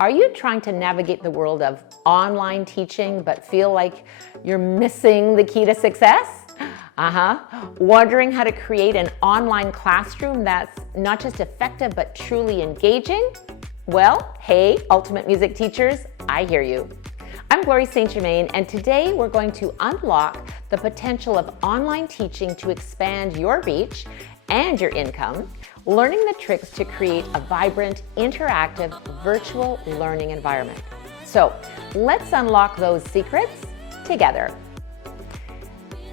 Are you trying to navigate the world of online teaching but feel like you're missing the key to success? Wondering how to create an online classroom that's not just effective but truly engaging? Well, hey, Ultimate Music Teachers, I hear you. I'm Glory St. Germain, and today we're going to unlock the potential of online teaching to expand your reach and your income, learning the tricks to create a vibrant, interactive, virtual learning environment. So let's unlock those secrets together.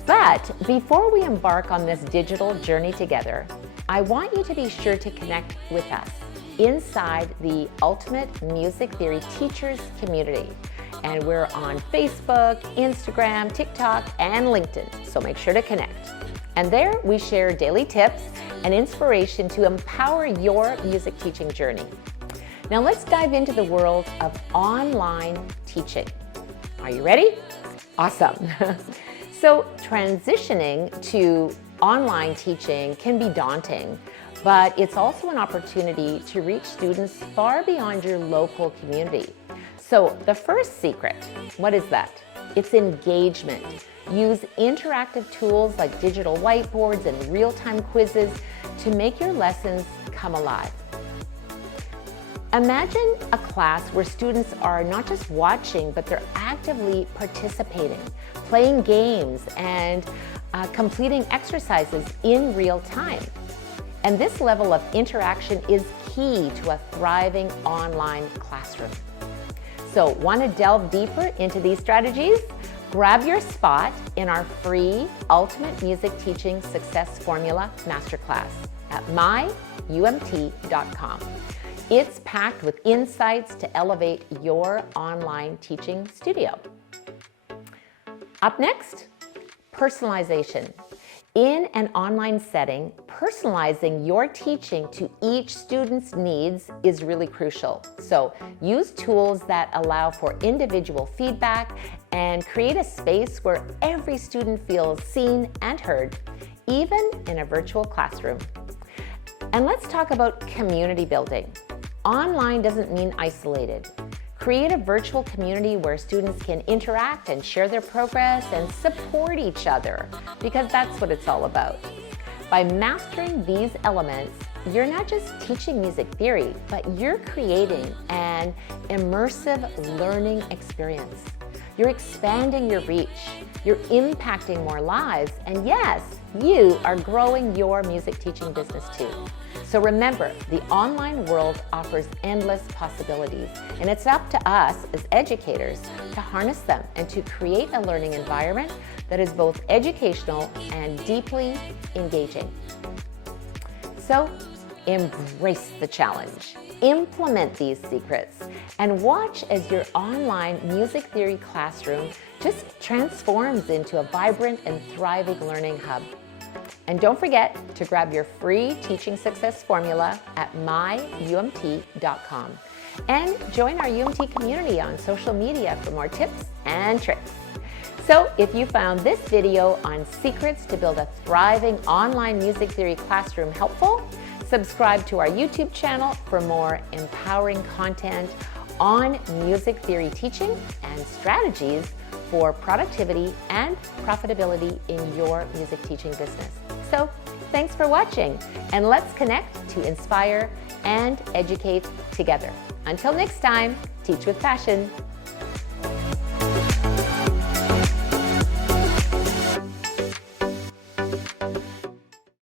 But before we embark on this digital journey together, I want you to be sure to connect with us inside the Ultimate Music Theory Teachers community. And we're on Facebook, Instagram, TikTok, and LinkedIn, so make sure to connect. And there we share daily tips and inspiration to empower your music teaching journey. Now let's dive into the world of online teaching. Are you ready? Awesome. So transitioning to online teaching can be daunting, but it's also an opportunity to reach students far beyond your local community. So the first secret, what is that? It's engagement. Use interactive tools like digital whiteboards and real-time quizzes to make your lessons come alive. Imagine a class where students are not just watching, but they're actively participating, playing games, and completing exercises in real time. And this level of interaction is key to a thriving online classroom. So, want to delve deeper into these strategies? Grab your spot in our free Ultimate Music Teaching Success Formula Masterclass at myumt.com. It's packed with insights to elevate your online teaching studio. Up next, personalization. In an online setting, personalizing your teaching to each student's needs is really crucial. So use tools that allow for individual feedback and create a space where every student feels seen and heard, even in a virtual classroom. And let's talk about community building. Online doesn't mean isolated. Create a virtual community where students can interact and share their progress and support each other, because that's what it's all about. By mastering these elements, you're not just teaching music theory, but you're creating an immersive learning experience. You're expanding your reach, you're impacting more lives, and yes, you are growing your music teaching business too. So remember, the online world offers endless possibilities, and it's up to us as educators to harness them and to create a learning environment that is both educational and deeply engaging. So embrace the challenge, implement these secrets, and watch as your online music theory classroom just transforms into a vibrant and thriving learning hub. And don't forget to grab your free teaching success formula at myumt.com and join our UMT community on social media for more tips and tricks. So if you found this video on secrets to build a thriving online music theory classroom helpful, subscribe to our YouTube channel for more empowering content on music theory teaching and strategies for productivity and profitability in your music teaching business. So thanks for watching, and let's connect to inspire and educate together. Until next time, teach with passion.